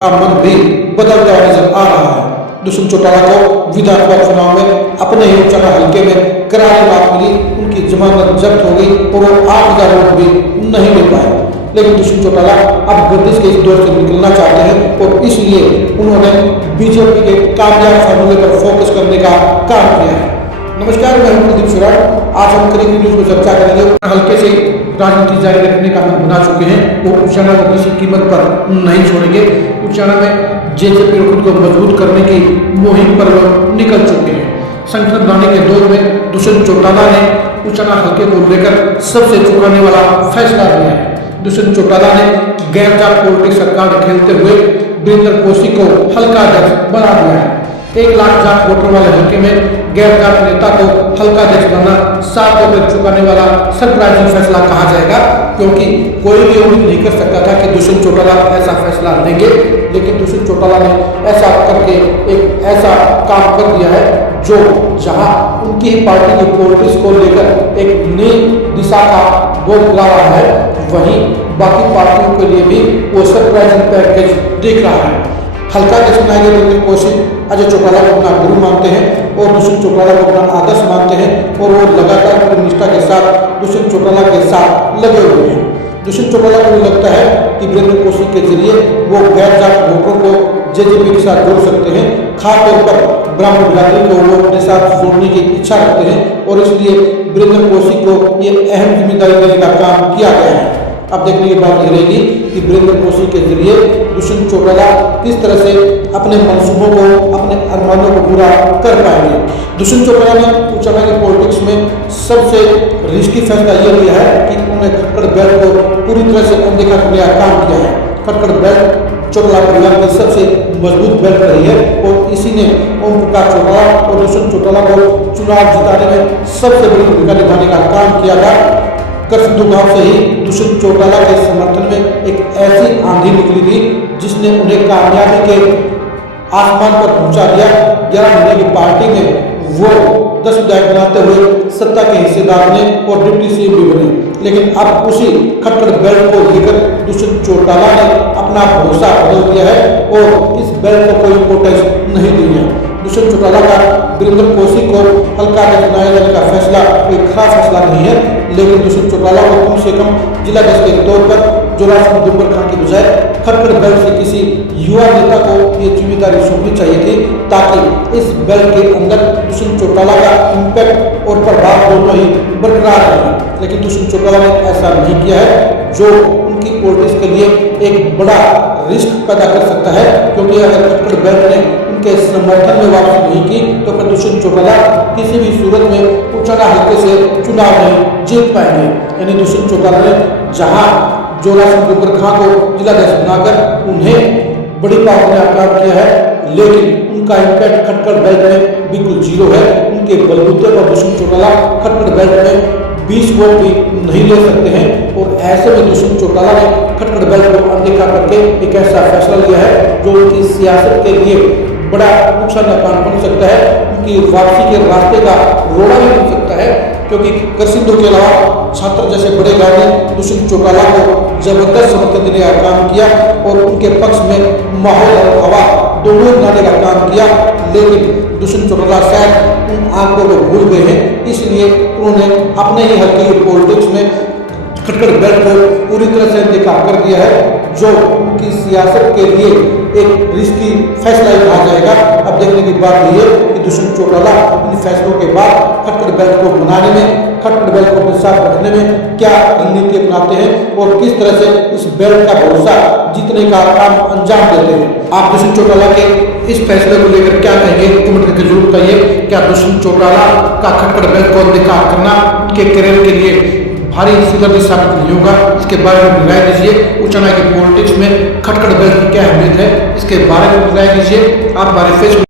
का मन भी बदलता हुआ नजर आ रहा है। दुष्यंत चौटाला को विधानसभा चुनाव में अपने ही उचाना हल्के में करारी बात मिली, उनकी जमानत जब्त हो गई और वो 8,000 वोट भी नहीं ले पाए। लेकिन दुष्यंत चौटाला अब गर्दिश के इस दौर से निकलना चाहते हैं और इसलिए उन्होंने बीजेपी के कामयाब फार्मूले पर फोकस करने का काम किया है। नमस्कार, मैं हूं प्रदीप सुराड़। आज हम करीबी न्यूज को चर्चा करेंगे। हल्के से राजनीति जारी रखने का मन बना चुके हैं, वो उचाना को किसी कीमत पर नहीं छोड़ेंगे। उचाना में जेजेपी खुद को मजबूत करने की मुहिम पर निकल चुके हैं। संगठन बनाने के दौर में दुष्यंत चौटाला ने उचाना हल्के को लेकर सबसे चौंकाने वाला फैसला लिया है। दुष्यंत चौटाला ने गैरजात पॉलिटिक्स सरकार खेलते हुए वीरेंद्र कोसी को हल्का अध्यक्ष बना दिया है। 1 लाख जात वोटर वाले हल्के में गैरजात नेता को हल्का अध्यक्ष बनना 7 वोट चुकाने वाला सरप्राइजिंग फैसला कहा जाएगा, क्योंकि कोई भी उम्मीद नहीं कर सकता था कि दुष्यंत चौटाला ऐसा फैसला लेंगे। लेकिन दुष्यंत चौटाला ने ऐसा करके एक ऐसा काम कर दिया है जो जहां उनकी ही पार्टी की पॉलिटिक्स को लेकर एक नई दिशा का बोध ला रहा है, वहीं बाकी पार्टियों के लिए भी वो सरप्राइजिंग पैकेज दिख रहा है। हल्का के चुनाव के वीरेंद्र कोसी अजय चौटाला को अपना गुरु मानते हैं और दुष्यंत चौटाला को अपना आदर्श मानते हैं और वो लगातार पूरी निष्ठा के साथ दुष्यंत चौटाला के साथ लगे हुए हैं। दुष्यंत चौटाला को लगता है कि वीरेंद्र कोसी के जरिए वो गैरजात वोटरों को जेजेपी के साथ जोड़ सकते हैं। खासतौर पर ब्राह्मण बिरादरी को वो अपने साथ जोड़ने की इच्छा रखते हैं और इसलिए वीरेंद्र कोसी को ये अहम जिम्मेदारी देने का काम किया गया है। अब देखने की बात यह रहेगी कि वीरेंद्र कोसी के जरिए दुष्यंत चौटाला किस तरह से अपने मंसूबों को, अपने अरमानों को पूरा कर पाएंगे। दुष्यंत चौटाला ने उचाना की पॉलिटिक्स में सबसे रिस्की फैसला यह लिया है कि उन्होंने खटखड़ बेल्ट को पूरी तरह से अनदेखा करने का काम किया है। खटखड़ बेल्ट चौटाला परिवार की सबसे मजबूत बेल्ट रही है और इसी ने ओम प्रकाश चौटाला और दुष्यंत चौटाला को चुनाव जिताने में सबसे बड़ी भूमिका निभाने का काम किया था। करसिंधु गांव से ही दुष्यंत चौटाला के समर्थन में एक ऐसी आंधी निकली थी जिसने उन्हें कामयाबी के आसमान पर पहुंचा दिया। 11 महीने की पार्टी में वो 10 विधायक बनाते हुए सत्ता के हिस्सेदार बने और डिप्टी सीएम भी बने। लेकिन अब उसी खटखड़ बेल्ट को लेकर दुष्यंत चौटाला ने अपना भरोसा बदल दिया है और इस बेल्ट को कोई इम्पोर्टेंस नहीं दी है। दुष्यंत चौटाला का वीरेंद्र कोसी को हल्का अध्यक्ष बनाए जाने का फैसला कोई खास फैसला नहीं है, लेकिन दुष्यंत चौटाला को कम से कम जिला अध्यक्ष के तौर पर जोरावर दुम्बर खान की बजाय खटखड़ बेल्ट से किसी युवा नेता को ये जिम्मेदारी सौंपनी चाहिए थी, ताकि इस बेल्ट के अंदर दुष्यंत चौटाला का इम्पैक्ट और प्रभाव दोनों ही बरकरार रहे। लेकिन दुष्यंत चौटाला ने ऐसा नहीं किया है, जो उनकी पॉलिटिक्स के लिए एक बड़ा रिस्क पैदा कर सकता है, क्योंकि अगर खटखड़ बेल्ट ने उनके समर्थन में वापसी नहीं की तो फिर दुष्यंत चौटाला किसी भी सूरत में उचाना हल्के से चुनाव नहीं जीत पाएंगे। यानी दुष्यंत चौटाला ने जहां जोरावर खां को जिला अध्यक्ष बनाकर उन्हें बड़ी पावर में अपराध किया है, लेकिन उनका इम्पैक्ट खटखड़ बेल्ट में बिल्कुल जीरो है। उनके बलबूते पर दुष्यंत चौटाला खटखड़ बेल्ट में 20 वोट भी नहीं ले सकते हैं और ऐसे में दुष्यंत चौटाला ने खटखड़ बेल्ट को अनदेखा करके एक ऐसा फैसला लिया है जो उनकी सियासत के लिए बड़ा नुकसान का कारण बन सकता है। उनकी वापसी के रास्ते का रोड़ा भी बन सकता है, क्योंकि करसिंधु के अलावा छात्र जैसे बड़े गांव ने दुष्यंत चौटाला को जबरदस्त समर्थन देने का काम किया और उनके पक्ष में माहौल और हवा दोनों बनाने का काम किया। लेकिन दुष्यंत चौटाला शायद उन आंकड़ों को भूल गए हैं, इसलिए उन्होंने अपने ही हल्के की पॉलिटिक्स में खटखड़ बेल्ट को पूरी तरह से देखा कर दिया है, जो उनकी सियासत के लिए एक रिस्की फैसला ही कहा जाएगा। अब देखने की बात यह है कि दुष्यंत चौटाला इन फैसलों के बाद खटखड़ बेल्ट को बनाने में, खटखड़ बेल्ट को अपने साथ रखने में क्या रणनीति अपनाते हैं और किस तरह से इस बेल्ट का भरोसा जीतने का काम अंजाम देते हैं। आप दुष्यंत चौटाला के इस फैसले को लेकर क्या कहेंगे, कमेंट करके जरूर बताइए। क्या दुष्यंत चौटाला का खटखड़ बेल्ट को अनदेखा करना उनके करियर के लिए भारी सिरदर्दी साबित नहीं होगा? इसके बारे में राय दीजिए। उचाना की पॉलिटिक्स में खटखड़ बेल्ट की क्या अहमियत है, इसके बारे में राय दीजिए। आप हमारे फेसबुक